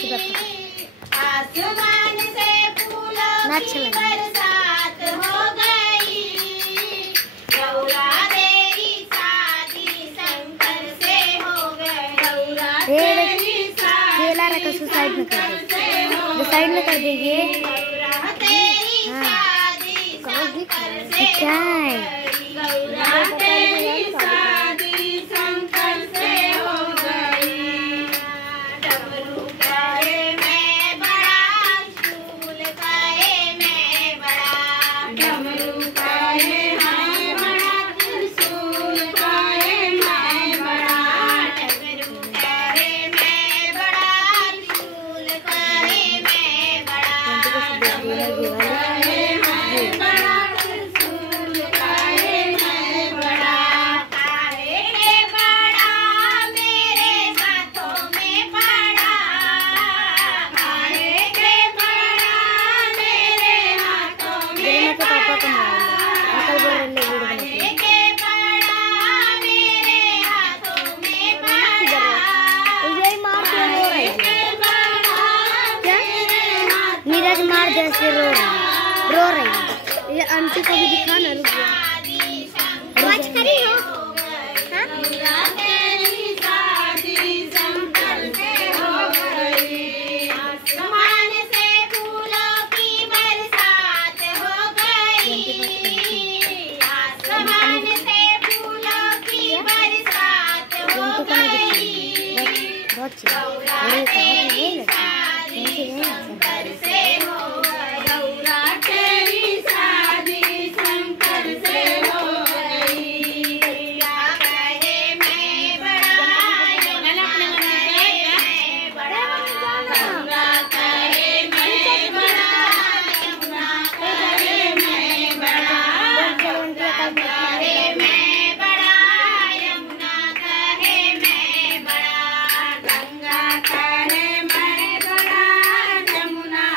ऐसे बैठा आसमान से फूलों की बरसात हो गई, गौरा तेरी शादी शंकर से हो गई, गौरा तेरी शादी साइड में कर दो, साइड में कर देंगे। गौरा तेरी शादी शंकर से क्या हो है गई, गौरा तेरी शादी शंकर से हो गई। डमरू करे मैं बड़ा, शूल करे मैं बड़ा, डमरू करे मैं बड़ा, शूल करे मैं बड़ा, डमरू करे मैं बड़ा, शूल करे मैं बड़ा, डमरू करे मैं बड़ा, शूल करे मैं बड़ा। काहे के बड़ा मेरे हाथों में पड़ा, काहे के बड़ा मेरे हाथों में पापा को काहे के बड़ा मेरे हाथों में पड़ा, यही मार के रो रही है। क्या नीरज मार जैसे रो रही है। ये आंटी को भी दिखा ना, रुक जा। वाच करी हो, गौरा तेरी शादी शंकर से हो गई, आसमान से फूलों की बरसात हो गई, आसमान से फूलों की बरसात हो गई, गौरा तेरी शादी शंकर से हो गई, गौरा तेरी शादी शंकर से हो गई। क्या कहे मैं बड़ा, यमुना कहे मैं बड़ा, गौरा कहे मैं बड़ा, यमुना कहे मैं बड़ा, गौरा कहे मैं बड़ा, यमुना कहे मैं बड़ा, गंगा कहे मैं बड़ा, यमुना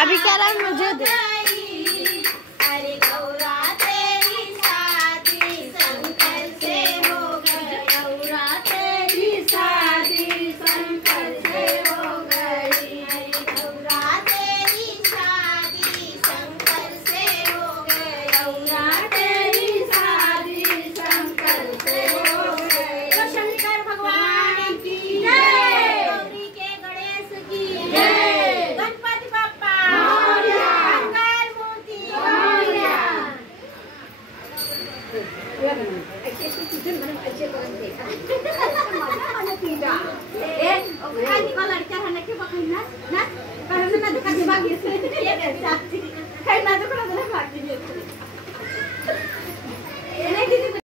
अभी क्या रहा है मुझे दे। अरे गौरा तेरी शादी शंकर से हो गई, गौरा तेरी शादी शंकर से हो गई, अरे गौरा तेरी शादी शंकर से हो गई, गौरा तेरी शादी शंकर से हो गई। तो शंकर भगवान की जय, गौरी के गणेश की जय, गणपति बाप्पा मंगल मूर्ति लड़का